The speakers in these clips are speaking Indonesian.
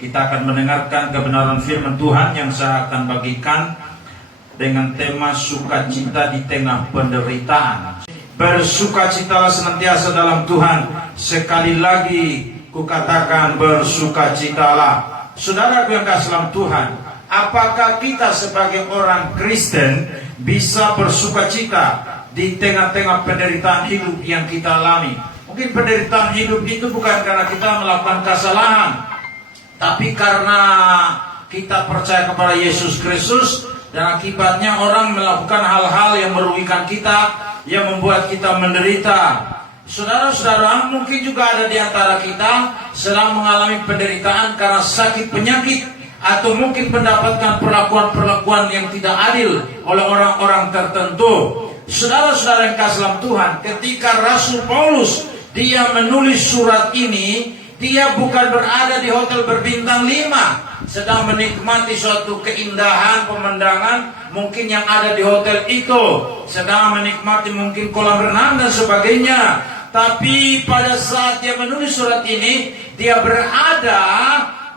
Kita akan mendengarkan kebenaran firman Tuhan yang saya akan bagikan dengan tema sukacita di tengah penderitaan. Bersukacitalah senantiasa dalam Tuhan. Sekali lagi kukatakan bersukacitalah. Saudaraku yang kasih dalam Tuhan, apakah kita sebagai orang Kristen bisa bersukacita di tengah-tengah penderitaan hidup yang kita alami? Mungkin penderitaan hidup itu bukan karena kita melakukan kesalahan, tapi karena kita percaya kepada Yesus Kristus, dan akibatnya orang melakukan hal-hal yang merugikan kita, yang membuat kita menderita. Saudara-saudara, mungkin juga ada di antara kita sedang mengalami penderitaan karena sakit penyakit, atau mungkin mendapatkan perlakuan-perlakuan yang tidak adil oleh orang-orang tertentu. Saudara-saudara yang kasih dalam Tuhan, ketika Rasul Paulus dia menulis surat ini, dia bukan berada di hotel berbintang 5, sedang menikmati suatu keindahan pemandangan mungkin yang ada di hotel itu, sedang menikmati mungkin kolam renang dan sebagainya. Tapi pada saat dia menulis surat ini, dia berada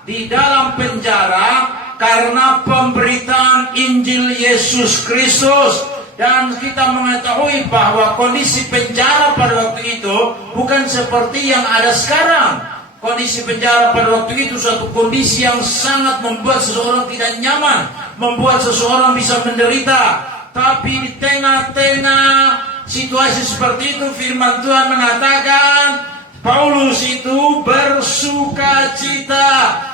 di dalam penjara karena pemberitaan Injil Yesus Kristus. Dan kita mengetahui bahwa kondisi penjara pada waktu itu bukan seperti yang ada sekarang. Kondisi penjara pada waktu itu suatu kondisi yang sangat membuat seseorang tidak nyaman, membuat seseorang bisa menderita. Tapi di tengah-tengah situasi seperti itu, firman Tuhan mengatakan Paulus itu bersukacita.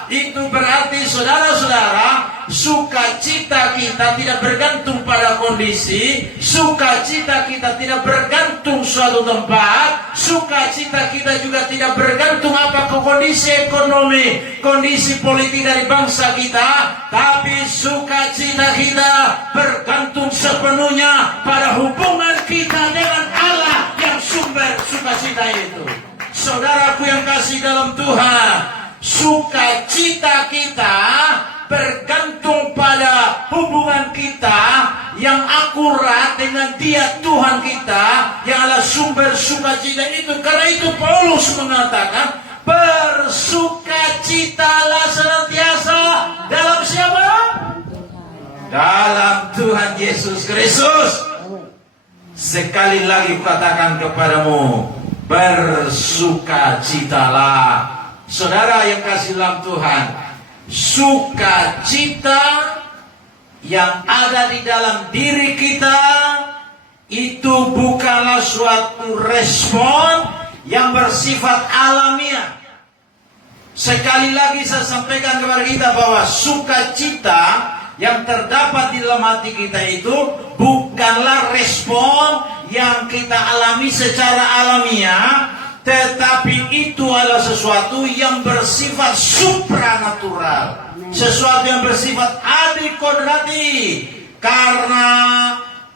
Itu berarti saudara-saudara, sukacita kita tidak bergantung pada kondisi, sukacita kita tidak bergantung suatu tempat, sukacita kita juga tidak bergantung apakah kondisi ekonomi, kondisi politik dari bangsa kita, tapi sukacita kita bergantung sepenuhnya pada hubungan kita dengan Allah yang sumber sukacita itu. Saudaraku yang kasih dalam Tuhan, sukacita kita bergantung pada hubungan kita yang akurat dengan Dia Tuhan kita yang adalah sumber sukacita itu. Karena itu Paulus mengatakan bersukacitalah senantiasa dalam siapa? Dalam Tuhan Yesus Kristus. Sekali lagi katakan kepadamu, bersukacitalah. Saudara yang kasih dalam Tuhan, sukacita yang ada di dalam diri kita itu bukanlah suatu respon yang bersifat alamiah. Sekali lagi saya sampaikan kepada kita bahwa sukacita yang terdapat di dalam hati kita itu bukanlah respon yang kita alami secara alamiah, tetapi itu adalah sesuatu yang bersifat supranatural, sesuatu yang bersifat adikodrati, karena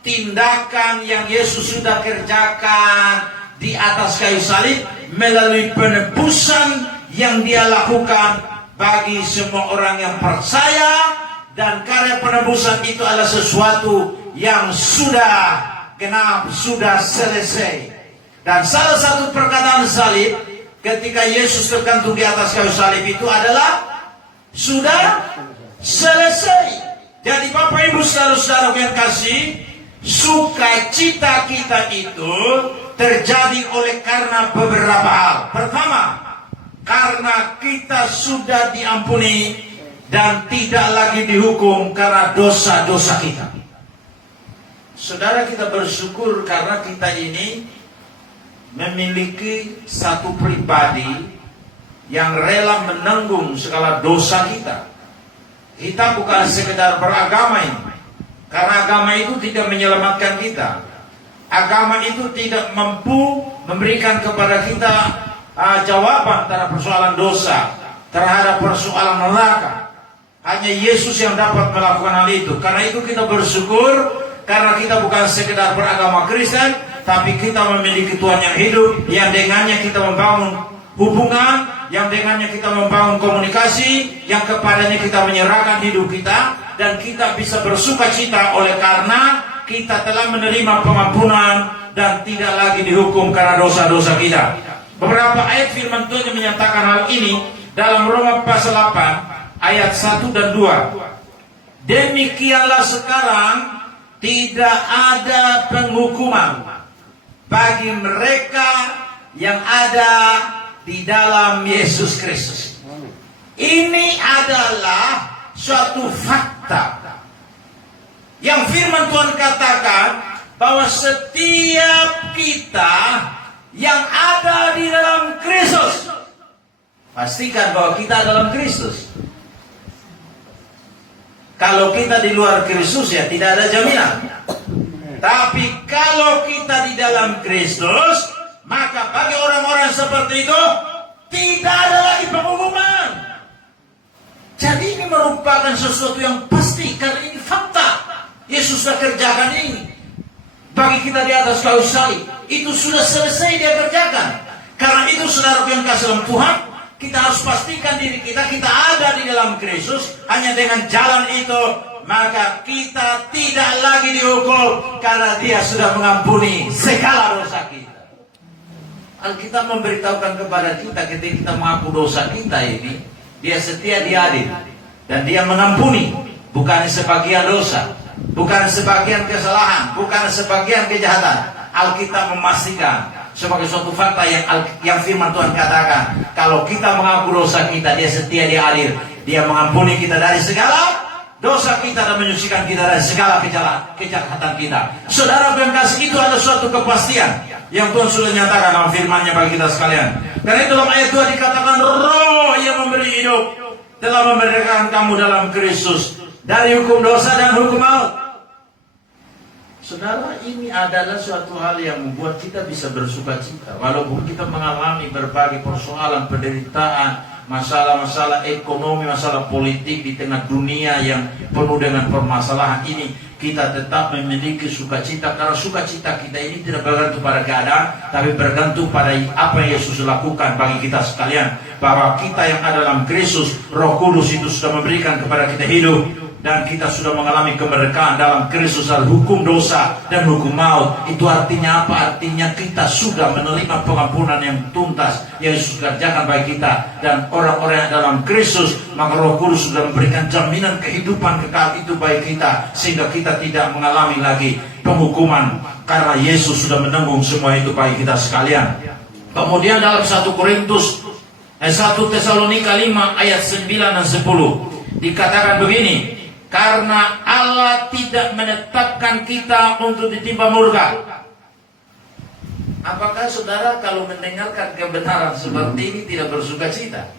tindakan yang Yesus sudah kerjakan di atas kayu salib melalui penebusan yang Dia lakukan bagi semua orang yang percaya. Dan karya penebusan itu adalah sesuatu yang sudah genap, sudah selesai. Dan salah satu perkataan salib ketika Yesus tergantung di atas kayu salib itu adalah sudah selesai. Jadi Bapak Ibu saudara-saudara yang kasih, sukacita kita itu terjadi oleh karena beberapa hal. Pertama, karena kita sudah diampuni dan tidak lagi dihukum karena dosa-dosa kita. Saudara, kita bersyukur karena kita ini memiliki satu pribadi yang rela menanggung segala dosa kita. Kita bukan sekedar beragama ini, karena agama itu tidak menyelamatkan kita. Agama itu tidak mampu memberikan kepada kita jawaban terhadap persoalan dosa, terhadap persoalan neraka. Hanya Yesus yang dapat melakukan hal itu. Karena itu kita bersyukur karena kita bukan sekedar beragama Kristen, tapi kita memiliki Tuhan yang hidup, yang dengannya kita membangun hubungan, yang dengannya kita membangun komunikasi, yang kepadanya kita menyerahkan hidup kita, dan kita bisa bersukacita oleh karena kita telah menerima pengampunan dan tidak lagi dihukum karena dosa-dosa kita. Beberapa ayat firman Tuhan yang menyatakan hal ini. dalam Roma pasal 8 ayat 1 dan 2. Demikianlah sekarang tidak ada penghukuman bagi mereka yang ada di dalam Yesus Kristus. Ini adalah suatu fakta yang firman Tuhan katakan bahwa setiap kita yang ada di dalam Kristus, pastikan bahwa kita dalam Kristus. Kalau kita di luar Kristus ya tidak ada jaminan. Tapi kalau kita di dalam Kristus, maka bagi orang-orang seperti itu tidak ada lagi penghukuman. Jadi ini merupakan sesuatu yang pasti, karena ini fakta. Yesus sudah kerjakan ini bagi kita di atas kayu salib. Itu sudah selesai dia kerjakan. Karena itu saudara yang kasih dalam Tuhan, kita harus pastikan diri kita ada di dalam Kristus. Hanya dengan jalan itu maka kita tidak lagi dihukum, karena dia sudah mengampuni segala dosa kita. Alkitab memberitahukan kepada kita ketika kita mengaku dosa kita ini, dia setia, dia adil, dan dia mengampuni. Bukan sebagian dosa, bukan sebagian kesalahan, bukan sebagian kejahatan. Alkitab memastikan sebagai suatu fakta yang firman Tuhan katakan, kalau kita mengaku dosa kita, dia setia, dia adil, dia mengampuni kita dari segala dosa kita dan menyucikan kita dari segala kejahatan kita. Saudara yang kasih, itu adalah suatu kepastian yang Tuhan sudah nyatakan dalam firman-Nya bagi kita sekalian. Karena itu dalam ayat 2 dikatakan, Roh yang memberi hidup telah memerdekakan kamu dalam Kristus dari hukum dosa dan hukum maut. Saudara, ini adalah suatu hal yang membuat kita bisa bersuka cita. Walaupun kita mengalami berbagai persoalan, penderitaan, masalah-masalah ekonomi, masalah politik di tengah dunia yang penuh dengan permasalahan ini, kita tetap memiliki sukacita. Karena sukacita kita ini tidak bergantung pada keadaan, tapi bergantung pada apa yang Yesus lakukan bagi kita sekalian. Bahwa kita yang ada dalam Kristus, Roh Kudus itu sudah memberikan kepada kita hidup, dan kita sudah mengalami kemerdekaan dalam Kristus dari hukum dosa dan hukum maut. Itu artinya apa? Artinya kita sudah menerima pengampunan yang tuntas yang Yesus kerjakan bagi kita. Dan orang-orang yang dalam Kristus, maka Roh Kudus sudah memberikan jaminan kehidupan kekal itu bagi kita, sehingga kita tidak mengalami lagi penghukuman, karena Yesus sudah menanggung semua itu bagi kita sekalian. Kemudian dalam 1 Tesalonika 5 ayat 9 dan 10 dikatakan begini, karena Allah tidak menetapkan kita untuk ditimpa murka. Apakah saudara kalau mendengarkan kebenaran seperti ini tidak bersuka cita?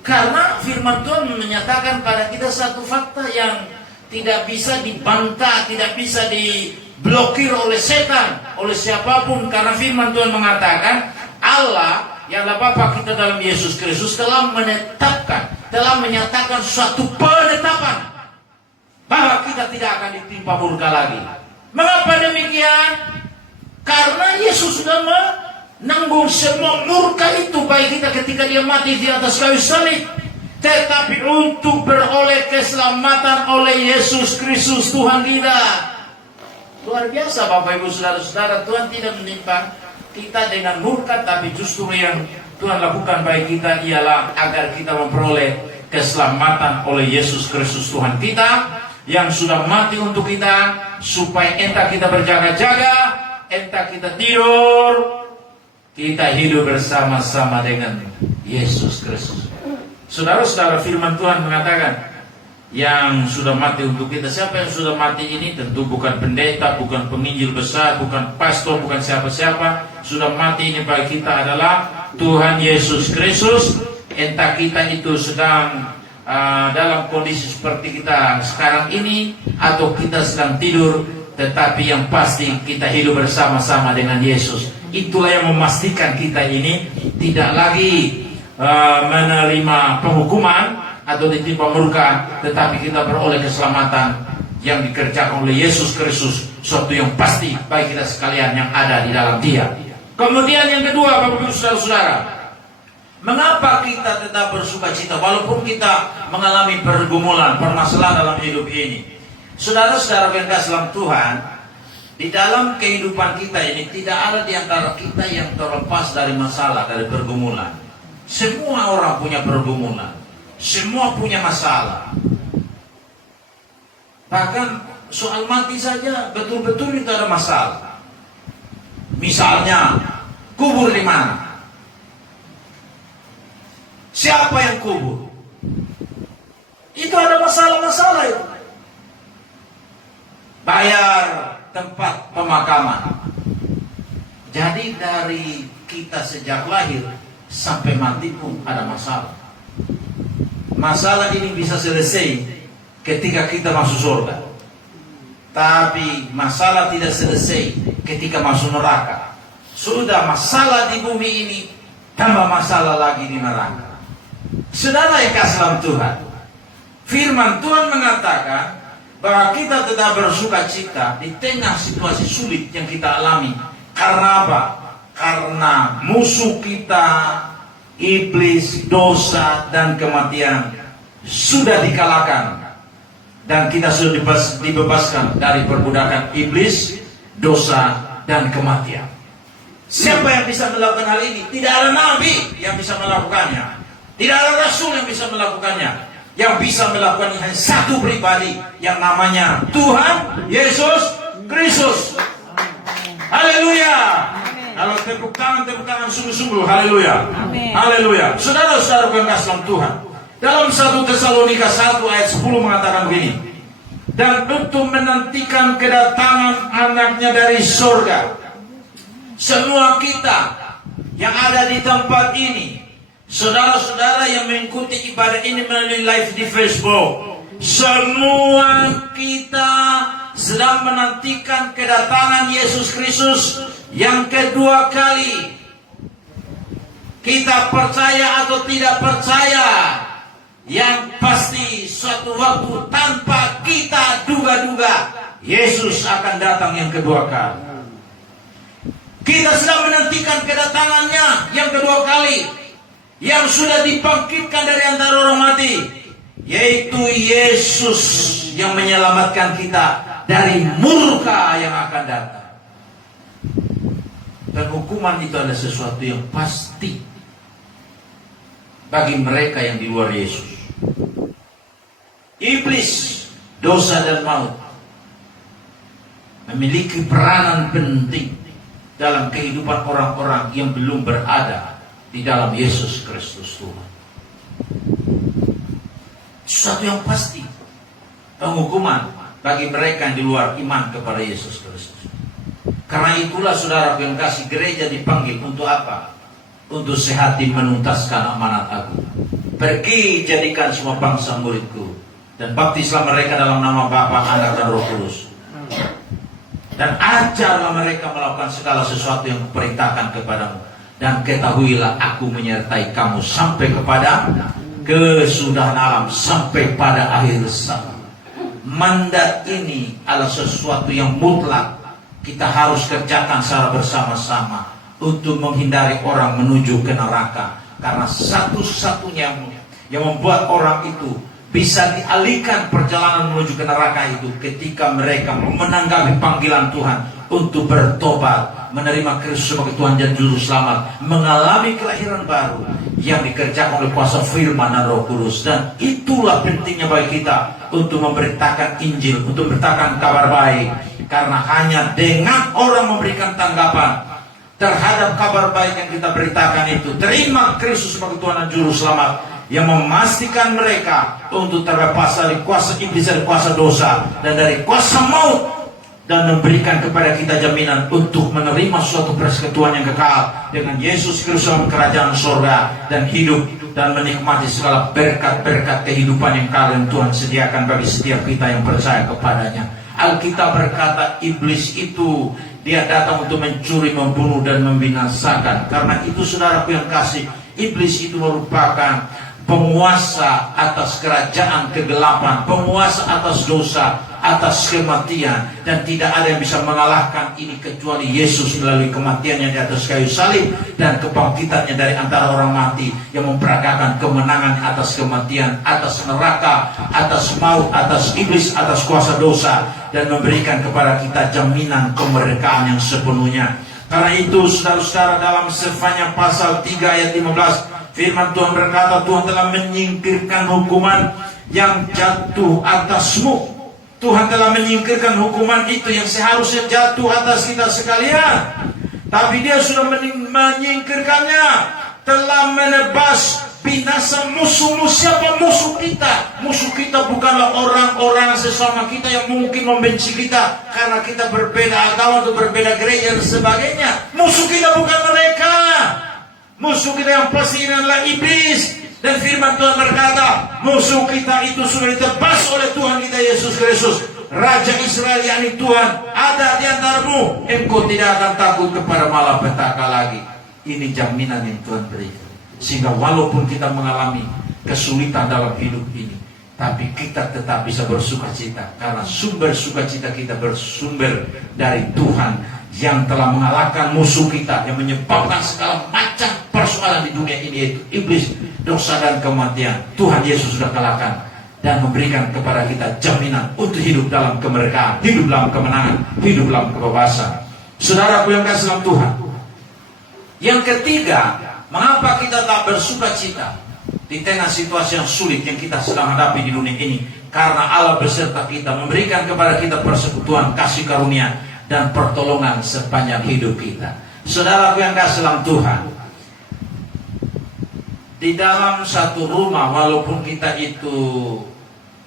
Karena firman Tuhan menyatakan pada kita satu fakta yang tidak bisa dibantah, tidak bisa diblokir oleh setan, oleh siapapun. Karena firman Tuhan mengatakan Allah yang Bapa kita dalam Yesus Kristus telah menetapkan, telah menyatakan suatu penetapan bahwa kita tidak akan ditimpa murka lagi. Mengapa demikian? Karena Yesus sudah menanggung semua murka itu bagi kita ketika dia mati di atas kayu salib. Tetapi untuk beroleh keselamatan oleh Yesus Kristus Tuhan kita. Luar biasa Bapak Ibu Saudara-saudara, Tuhan tidak menimpa kita dengan murka, tapi justru yang Tuhan lakukan bagi kita ialah agar kita memperoleh keselamatan oleh Yesus Kristus Tuhan kita, yang sudah mati untuk kita, supaya entah kita berjaga-jaga, entah kita tidur, kita hidup bersama-sama dengan Yesus Kristus. Saudara-saudara, firman Tuhan mengatakan yang sudah mati untuk kita. Siapa yang sudah mati ini? Tentu bukan pendeta, bukan penginjil besar, bukan pastor, bukan siapa-siapa. Sudah mati ini bagi kita adalah Tuhan Yesus Kristus. Entah kita itu sedang dalam kondisi seperti kita sekarang ini, atau kita sedang tidur, tetapi yang pasti kita hidup bersama-sama dengan Yesus. Itulah yang memastikan kita ini tidak lagi menerima penghukuman atau ditimpa murka, tetapi kita beroleh keselamatan yang dikerjakan oleh Yesus Kristus, suatu yang pasti bagi kita sekalian yang ada di dalam Dia. Kemudian yang kedua, Bapak Ibu Saudara-saudara, mengapa kita tetap bersuka cita walaupun kita mengalami pergumulan, permasalahan dalam hidup ini? Saudara-saudara yang kasih dalam Tuhan, di dalam kehidupan kita ini tidak ada di antara kita yang terlepas dari masalah, dari pergumulan. Semua orang punya pergumulan, semua punya masalah. Bahkan soal mati saja betul-betul itu ada masalah. Misalnya, kubur di mana? Siapa yang kubur? Itu ada masalah-masalah itu. Bayar tempat pemakaman. Jadi dari kita sejak lahir sampai mati pun ada masalah. Masalah ini bisa selesai ketika kita masuk surga. Tapi masalah tidak selesai ketika masuk neraka. Sudah masalah di bumi ini, tambah masalah lagi di neraka. Saudara yang kasih dalam Tuhan, firman Tuhan mengatakan bahwa kita tetap bersuka cita di tengah situasi sulit yang kita alami. Karena apa? Karena musuh kita, iblis, dosa, dan kematian sudah dikalahkan. Dan kita sudah dibebaskan dari perbudakan iblis, dosa, dan kematian. Siapa yang bisa melakukan hal ini? Tidak ada nabi yang bisa melakukannya. Tidak ada rasul yang bisa melakukannya. Yang bisa melakukan hanya satu pribadi yang namanya Tuhan Yesus Kristus. Haleluya. Kalau tepuk tangan sungguh-sungguh. Haleluya. Haleluya. Saudara-saudara yang kasih dalam Tuhan, dalam 1 Tesalonika 1 ayat 10 mengatakan begini. Dan untuk menantikan kedatangan anaknya dari surga. Semua kita yang ada di tempat ini, saudara-saudara yang mengikuti ibadah ini melalui live di Facebook, semua kita sedang menantikan kedatangan Yesus Kristus yang kedua kali. Kita percaya atau tidak percaya, yang pasti suatu waktu tanpa kita duga-duga Yesus akan datang yang kedua kali. Kita sedang menantikan kedatangannya yang kedua kali, yang sudah dibangkitkan dari antara orang mati, yaitu Yesus yang menyelamatkan kita dari murka yang akan datang. Penghukuman itu adalah sesuatu yang pasti bagi mereka yang di luar Yesus. Iblis, dosa dan maut memiliki peranan penting dalam kehidupan orang-orang yang belum berada di dalam Yesus Kristus Tuhan. Sesuatu yang pasti, penghukuman bagi mereka yang di luar iman kepada Yesus Kristus. Karena itulah saudara yang kasih, gereja dipanggil untuk apa? Untuk sehati menuntaskan amanat aku. Pergi jadikan semua bangsa muridku, dan baptislah mereka dalam nama Bapa, Anak, dan Roh Kudus. Dan ajarlah mereka melakukan segala sesuatu yang kuperintahkan kepadamu. Dan ketahuilah aku menyertai kamu sampai kepada kesudahan alam, sampai pada akhir zaman. Mandat ini adalah sesuatu yang mutlak kita harus kerjakan secara bersama-sama untuk menghindari orang menuju ke neraka. Karena satu-satunya yang membuat orang itu bisa dialihkan perjalanan menuju ke neraka itu ketika mereka menanggapi panggilan Tuhan untuk bertobat, menerima Kristus sebagai Tuhan dan Juru Selamat, mengalami kelahiran baru yang dikerjakan oleh kuasa firman dan Roh Kudus. Dan itulah pentingnya bagi kita untuk memberitakan Injil, untuk memberitakan kabar baik. Karena hanya dengan orang memberikan tanggapan terhadap kabar baik yang kita beritakan itu, terima Kristus sebagai Tuhan dan Juru Selamat, yang memastikan mereka untuk terbebas dari kuasa iblis, dari kuasa dosa, dan dari kuasa maut, dan memberikan kepada kita jaminan untuk menerima suatu persekutuan yang kekal dengan Yesus Kristus dalam kerajaan surga, dan hidup dan menikmati segala berkat-berkat kehidupan yang kalian Tuhan sediakan bagi setiap kita yang percaya kepadanya. Alkitab berkata iblis itu dia datang untuk mencuri, membunuh, dan membinasakan. Karena itu saudaraku yang kasih, iblis itu merupakan penguasa atas kerajaan kegelapan, penguasa atas dosa, atas kematian, dan tidak ada yang bisa mengalahkan ini kecuali Yesus melalui kematiannya di atas kayu salib dan kebangkitannya dari antara orang mati, yang memperagakan kemenangan atas kematian, atas neraka, atas maut, atas iblis, atas kuasa dosa, dan memberikan kepada kita jaminan kemerdekaan yang sepenuhnya. Karena itu saudara-saudara, dalam Sefanya pasal 3 ayat 15, Firman Tuhan berkata, Tuhan telah menyingkirkan hukuman yang jatuh atasmu. Tuhan telah menyingkirkan hukuman itu yang seharusnya jatuh atas kita sekalian. Tapi dia sudah menyingkirkannya. Telah menebas binasa musuh-musuh. Siapa musuh kita? Musuh kita bukanlah orang-orang sesama kita yang mungkin membenci kita karena kita berbeda agama atau berbeda gereja dan sebagainya. Musuh kita bukan mereka. Musuh kita yang pasti adalah iblis. Dan firman Tuhan berkata, musuh kita itu sudah ditebas oleh Tuhan kita Yesus Kristus. Raja Israel, yakni Tuhan, ada di antaramu. Engkau tidak akan takut kepada malapetaka lagi. Ini jaminan yang Tuhan berikan. Sehingga walaupun kita mengalami kesulitan dalam hidup ini, tapi kita tetap bisa bersukacita. Karena sumber sukacita kita bersumber dari Tuhan yang telah mengalahkan musuh kita, yang menyebabkan segala macam persoalan di dunia ini, yaitu iblis, dosa dan kematian. Tuhan Yesus sudah kalahkan dan memberikan kepada kita jaminan untuk hidup dalam kemerdekaan, hidup dalam kemenangan, hidup dalam kebebasan. Saudaraku yang kasih dalam Tuhan, yang ketiga, mengapa kita tak bersukacita di tengah situasi yang sulit yang kita sedang hadapi di dunia ini? Karena Allah beserta kita, memberikan kepada kita persekutuan, kasih karunia, dan pertolongan sepanjang hidup kita. Saudaraku yang kasih dalam Tuhan, di dalam satu rumah, walaupun kita itu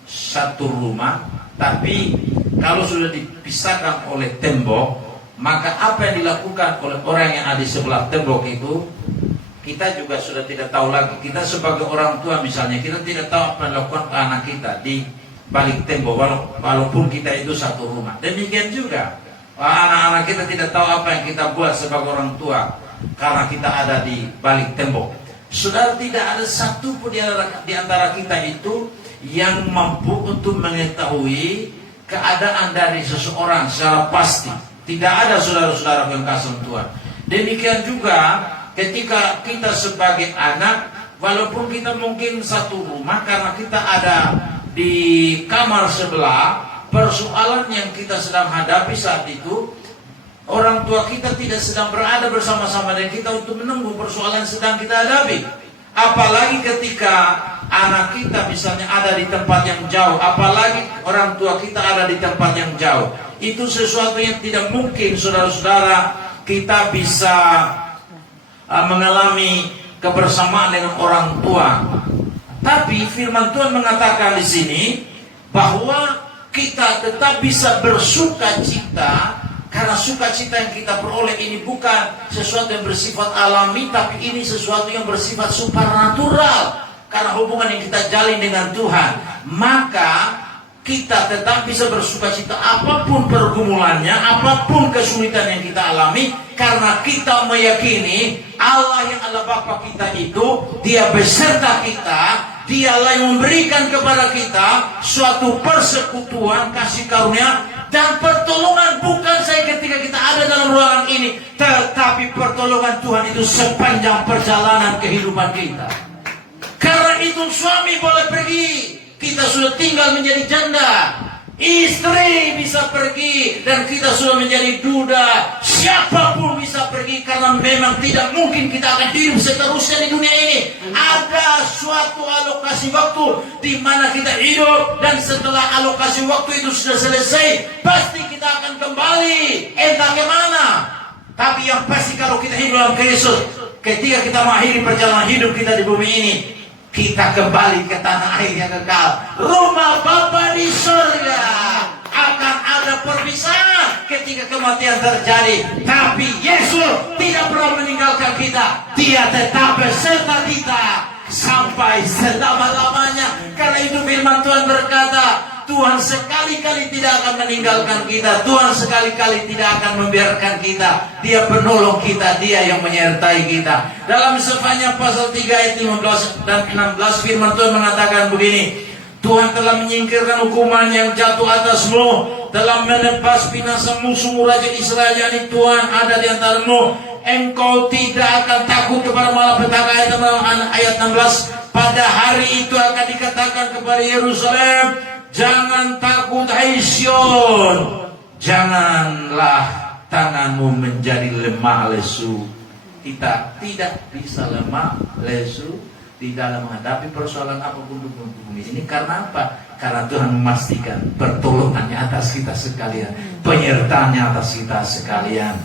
satu rumah, tapi kalau sudah dipisahkan oleh tembok, maka apa yang dilakukan oleh orang yang ada di sebelah tembok itu, kita juga sudah tidak tahu lagi. Kita sebagai orang tua misalnya, kita tidak tahu apa yang dilakukan ke anak kita di balik tembok, walaupun kita itu satu rumah. Demikian juga anak-anak kita tidak tahu apa yang kita buat sebagai orang tua karena kita ada di balik tembok. Saudara, tidak ada satu pun di antara kita itu yang mampu untuk mengetahui keadaan dari seseorang secara pasti. Tidak ada, saudara-saudara yang kasih Tuhan. Demikian juga ketika kita sebagai anak, walaupun kita mungkin satu rumah, karena kita ada di kamar sebelah, persoalan yang kita sedang hadapi saat itu, orang tua kita tidak sedang berada bersama-sama dengan kita untuk menunggu persoalan yang sedang kita hadapi. Apalagi ketika anak kita misalnya ada di tempat yang jauh, apalagi orang tua kita ada di tempat yang jauh. Itu sesuatu yang tidak mungkin, saudara-saudara, kita bisa mengalami kebersamaan dengan orang tua. Tapi firman Tuhan mengatakan di sini bahwa kita tetap bisa bersukacita, karena sukacita yang kita peroleh ini bukan sesuatu yang bersifat alami, tapi ini sesuatu yang bersifat supernatural. Karena hubungan yang kita jalin dengan Tuhan, maka kita tetap bisa bersukacita apapun pergumulannya, apapun kesulitan yang kita alami, karena kita meyakini Allah yang adalah Bapa kita itu, Dia beserta kita. Dialah yang memberikan kepada kita suatu persekutuan, kasih karunia, dan pertolongan bukan saja ketika kita ada dalam ruangan ini, tetapi pertolongan Tuhan itu sepanjang perjalanan kehidupan kita. Karena itu suami boleh pergi, kita sudah tinggal menjadi janda, istri bisa pergi, dan kita sudah menjadi duda, siapapun bisa pergi, karena memang tidak mungkin kita akan hidup seterusnya di dunia ini. Ada suatu alokasi waktu di mana kita hidup, dan setelah alokasi waktu itu sudah selesai, pasti kita akan kembali entah kemana. Tapi yang pasti kalau kita hidup dalam Kristus, ketika kita mengakhiri perjalanan hidup kita di bumi ini, kita kembali ke tanah air yang kekal. Rumah Bapa di surga. Akan ada perpisahan ketika kematian terjadi, tapi Yesus tidak pernah meninggalkan kita. Dia tetap beserta kita sampai selama-lamanya. Karena itu firman Tuhan berkata, Tuhan sekali-kali tidak akan meninggalkan kita. Tuhan sekali-kali tidak akan membiarkan kita. Dia penolong kita, Dia yang menyertai kita. Dalam Sefanya pasal 3 ayat 15 dan 16 firman Tuhan mengatakan begini, Tuhan telah menyingkirkan hukuman yang jatuh atasmu, telah menebas binasa musuhmu Raja Israel, yakni Tuhan ada di antaramu. Engkau tidak akan takut kepada malapetaka. Ayat 16, pada hari itu akan dikatakan kepada Yerusalem, jangan takut hai Sion, janganlah tanganmu menjadi lemah lesu. kita tidak bisa lemah lesu di dalam menghadapi persoalan apapun di bumi ini. Karena apa? Karena Tuhan memastikan pertolongannya atas kita sekalian, penyertaannya atas kita sekalian.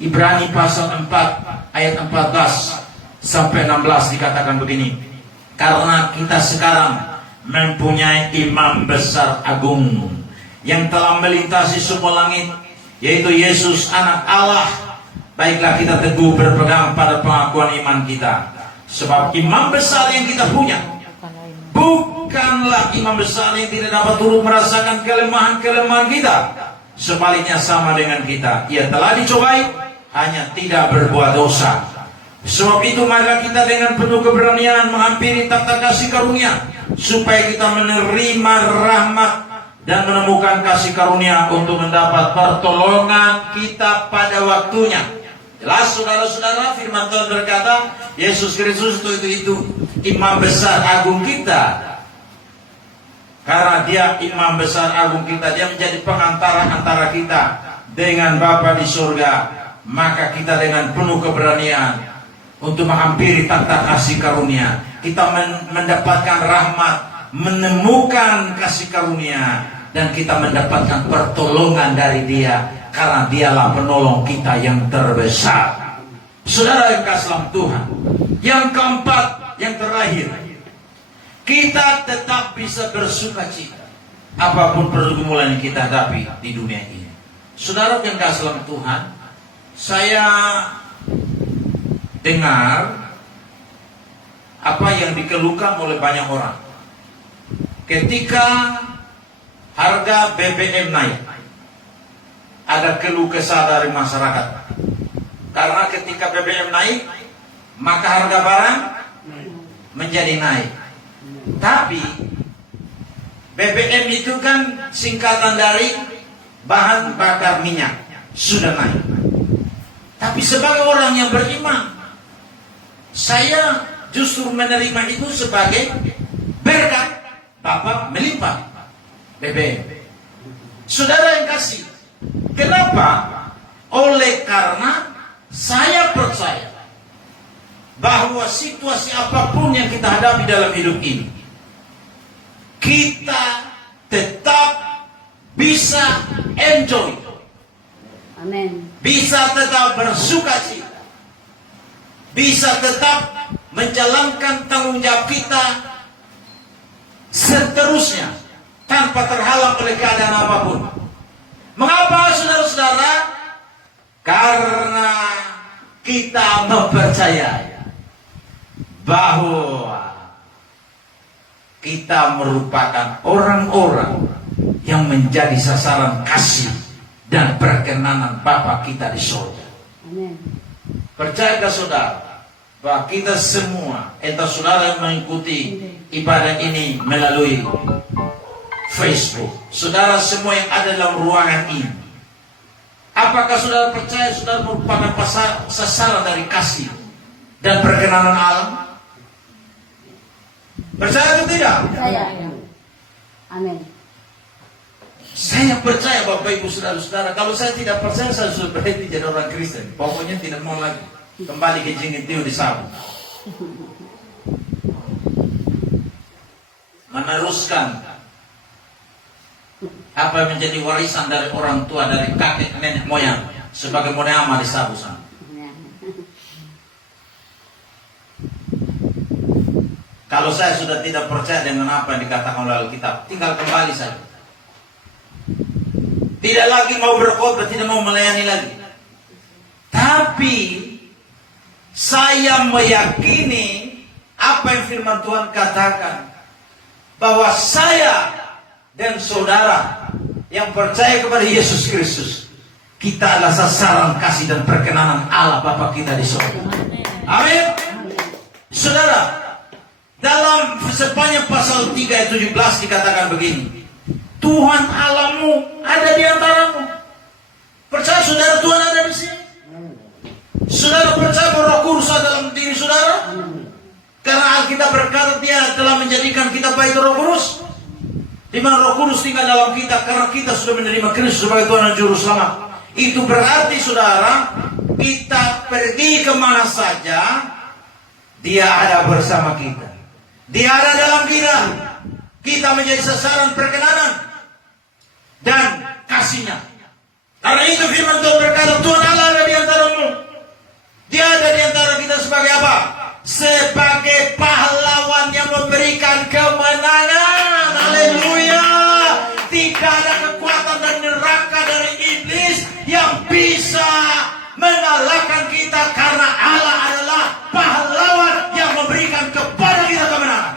Ibrani pasal 4 ayat 14 sampai 16 dikatakan begini. Karena kita sekarang mempunyai imam besar agung yang telah melintasi semua langit, yaitu Yesus anak Allah. Baiklah kita teguh berpegang pada pengakuan iman kita. Sebab imam besar yang kita punya bukanlah imam besar yang tidak dapat turut merasakan kelemahan-kelemahan kita. Sebaliknya sama dengan kita, ia telah dicobai, hanya tidak berbuat dosa. Sebab itu marilah kita dengan penuh keberanian menghampiri takhta kasih karunia, supaya kita menerima rahmat dan menemukan kasih karunia untuk mendapat pertolongan kita pada waktunya. Jelas saudara-saudara, firman Tuhan berkata, Yesus Kristus itu imam besar agung kita. Karena dia imam besar agung kita, dia menjadi pengantara antara kita dengan Bapa di surga. Maka kita dengan penuh keberanian untuk menghampiri takhta kasih karunia, kita mendapatkan rahmat, menemukan kasih karunia, dan kita mendapatkan pertolongan dari dia, karena dialah penolong kita yang terbesar. Saudara yang kasih dalam Tuhan, yang keempat, yang terakhir, kita tetap bisa bersuka cita apapun pergumulan yang kita hadapi di dunia ini. Saudara yang kasih dalam Tuhan, saya dengar apa yang dikeluhkan oleh banyak orang ketika harga BBM naik. Ada keluh kesah dari masyarakat, karena ketika BBM naik maka harga barang menjadi naik. Tapi BBM itu kan singkatan dari bahan bakar minyak, sudah naik. Tapi sebagai orang yang beriman, saya justru menerima itu sebagai berkat Bapa melimpah BBM. Saudara yang kasih, kenapa? Oleh karena saya percaya bahwa situasi apapun yang kita hadapi dalam hidup ini, kita tetap bisa enjoy. Amin. Bisa tetap bersuka cita, bisa tetap menjalankan tanggung jawab kita seterusnya tanpa terhalang oleh keadaan apapun. Mengapa saudara-saudara? Karena kita mempercayai bahwa kita merupakan orang-orang yang menjadi sasaran kasih dan perkenanan Bapa kita di surga. Amin. Percayakah saudara bahwa kita semua, entah saudara yang mengikuti ibadah ini melalui Facebook, saudara semua yang ada dalam ruangan ini, apakah saudara percaya saudara merupakan sasaran dari kasih dan perkenanan Allah? Percaya atau tidak? Percaya. Amin. Saya percaya Bapak Ibu Saudara-saudara. Kalau saya tidak percaya, saya sudah berhenti jadi orang Kristen. Pokoknya tidak mau lagi kembali ke jingit tiu di sabu. Meneruskan apa yang menjadi warisan dari orang tua, dari kakek nenek moyang, sebagai model amal di sabu sana. Kalau saya sudah tidak percaya dengan apa yang dikatakan oleh Alkitab, tinggal kembali saja. Tidak lagi mau berkhotbah, tidak mau melayani lagi. Tapi saya meyakini apa yang firman Tuhan katakan, bahwa saya dan saudara yang percaya kepada Yesus Kristus, kita adalah sasaran kasih dan perkenanan Allah Bapa kita di surga. Amin. Saudara, dalam sepanjang pasal 3 ayat 17 dikatakan begini, Tuhan Allahmu ada di antaramu. Percaya saudara Tuhan ada di sini? Saudara percaya bahwa Roh Kudus ada dalam diri saudara? Karena Alkitab berkata dia telah menjadikan kita baik Roh Kudus, di mana Roh Kudus tinggal dalam kita karena kita sudah menerima Kristus sebagai Tuhan dan Juru Selamat. Itu berarti saudara, Kita pergi kemana saja, Dia ada bersama kita. Dia ada dalam kita. Kita menjadi sasaran perkenanan dan kasih-Nya. Karena itu firman Tuhan berkata, Tuhan Allah ada di antaramu. Dia ada di antara kita sebagai apa? Sebagai pahlawan yang memberikan kemenangan. Haleluya. Tidak ada kekuatan dan neraka dari iblis yang bisa mengalahkan kita, karena Allah adalah pahlawan yang memberikan kepada kita kemenangan.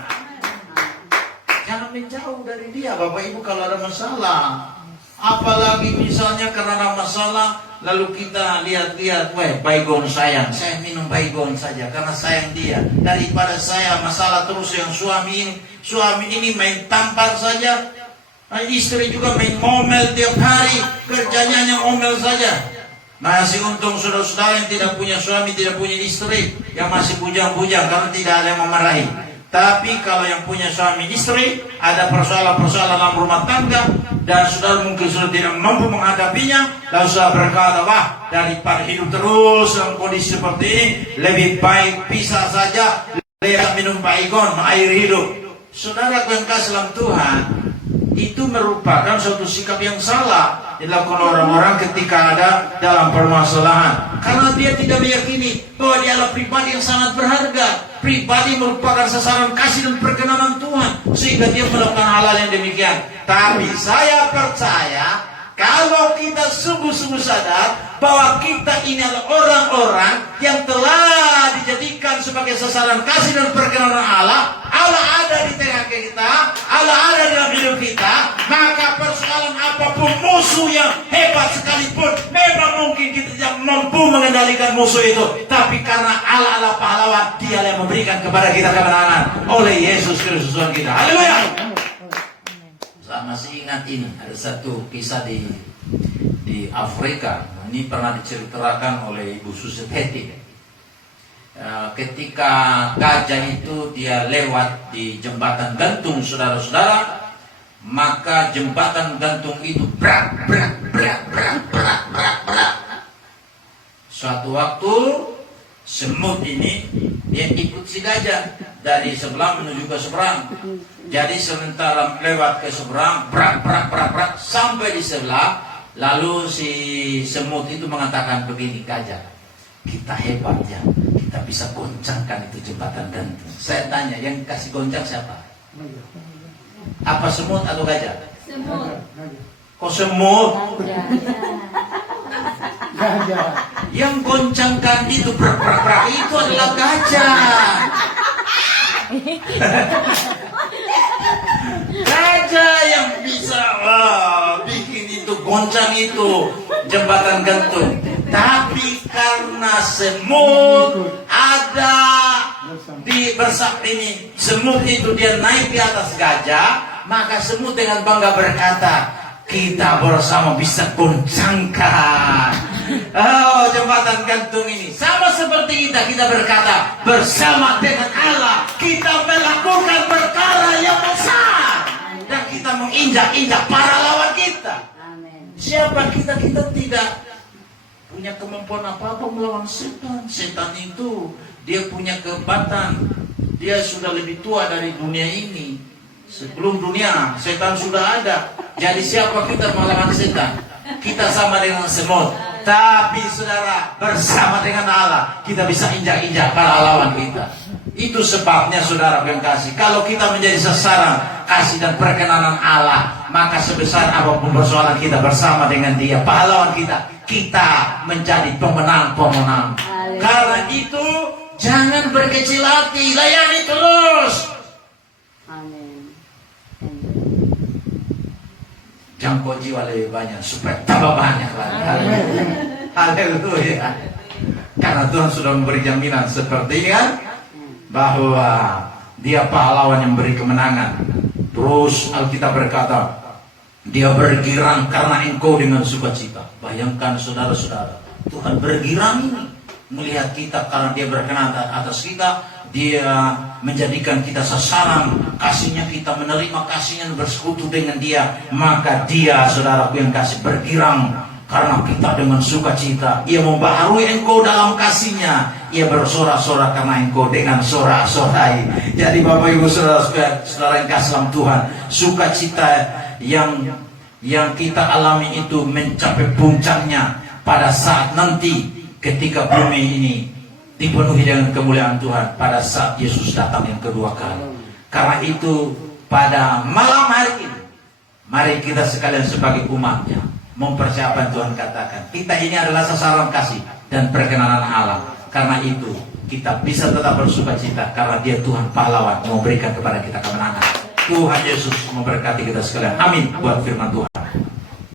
Jangan menjauh dari Dia, Bapak Ibu, kalau ada masalah. Apalagi misalnya karena ada masalah, lalu kita lihat-lihat, baygon sayang, saya minum baygon saja karena sayang dia. Daripada saya masalah terus yang suami ini main tampar saja, istri juga main ngomel tiap hari, kerjanya hanya ngomel saja. Masih untung saudara-saudara yang tidak punya suami, tidak punya istri, yang masih bujang-bujang karena tidak ada yang memarahi. Tapi kalau yang punya suami istri, ada persoalan-persoalan dalam rumah tangga, dan saudara mungkin sudah tidak mampu menghadapinya, lalu saudara berkata, wah, daripada hidup terus dalam kondisi seperti ini, lebih baik pisah saja, lihat minum baygon, air hidup. Saudara yang kasih dalam Tuhan, itu merupakan suatu sikap yang salah dilakukan orang-orang ketika ada dalam permasalahan, karena dia tidak meyakini bahwa dia adalah pribadi yang sangat berharga, pribadi merupakan sasaran kasih dan perkenanan Tuhan, sehingga dia melakukan hal-hal yang demikian. Tapi saya percaya kalau kita sungguh-sungguh sadar bahwa kita ini adalah orang-orang yang telah dijadikan sebagai sasaran kasih dan perkenanan Allah, Allah ada di tengah kita, Allah ada dalam hidup kita, maka persoalan apapun, musuh yang hebat sekalipun, memang mungkin kita tidak mampu mengendalikan musuh itu, tapi karena Allah adalah pahlawan, Dia yang memberikan kepada kita kemenangan oleh Yesus Kristus Tuhan kita. Haleluya. Saya masih ingat ini, ada satu kisah di Afrika. Ini pernah diceritakan oleh Ibu Susi Hetty. Ketika gajah itu dia lewat di jembatan gantung, saudara-saudara, maka jembatan gantung itu brak. Suatu waktu semut ini dia ikut si gajah dari sebelah menuju ke seberang. Jadi sementara lewat ke seberang, brak sampai di sebelah, lalu si semut itu mengatakan begini, gajah, kita hebat ya, kita bisa goncangkan itu jembatan gantung. Saya tanya, yang kasih goncang siapa? Apa semut atau gajah? Semut. Kok semut? Gajah. Yang goncangkan itu brak itu adalah gajah. Gajah yang bisa bikin itu goncang itu jembatan gantung. Tapi karena semut ada di bersak ini, semut itu dia naik di atas gajah, maka semut dengan bangga berkata, kita bersama bisa goncangkan jembatan gantung ini. Sama seperti kita berkata, bersama dengan Allah kita melakukan perkara yang besar, dan kita menginjak-injak para lawan kita. Amin. Siapa kita? Kita tidak punya kemampuan apa-apa melawan setan. Setan itu dia punya kehebatan, dia sudah lebih tua dari dunia ini. Sebelum dunia setan sudah ada. Jadi siapa kita melawan setan? Kita sama dengan semut. Tapi saudara, bersama dengan Allah kita bisa injak-injak para lawan kita. Itu sebabnya saudara yang kasih, kalau kita menjadi sasaran kasih dan perkenanan Allah, maka sebesar apapun persoalan kita bersama dengan Dia, pahlawan kita menjadi pemenang-pemenang. Karena itu jangan berkecil hati, layani terus. Amin. Jangkau jiwa lebih banyak supaya tambah banyak lagi. Haleluya. Karena Tuhan sudah memberi jaminan seperti ini kan, bahwa Dia pahlawan yang beri kemenangan. Terus Alkitab berkata, Dia bergirang karena engkau dengan sukacita. Bayangkan saudara-saudara, Tuhan bergirang ini melihat kita karena Dia berkenan atas kita. Dia menjadikan kita sasaran kasih-Nya, kita menerima kasih-Nya dan bersekutu dengan Dia. Maka Dia, saudaraku yang kasih, bergirang Karena kita dengan sukacita, Ia membaharui engkau dalam kasih-Nya. Ia bersorak-sorak karena engkau dengan sorak-sorai. Jadi Bapak Ibu Saudara yang kasih dalam Tuhan, sukacita yang kita alami itu mencapai puncaknya pada saat nanti ketika bumi ini dipenuhi dengan kemuliaan Tuhan, pada saat Yesus datang yang kedua kali. Karena itu pada malam hari ini, mari kita sekalian sebagai umat-Nya mempersiapkan. Tuhan katakan kita ini adalah sasaran kasih dan perkenanan Allah. Karena itu kita bisa tetap bersukacita karena Dia Tuhan pahlawan yang memberikan kepada kita kemenangan. Tuhan Yesus memberkati kita sekalian. Amin buat firman Tuhan.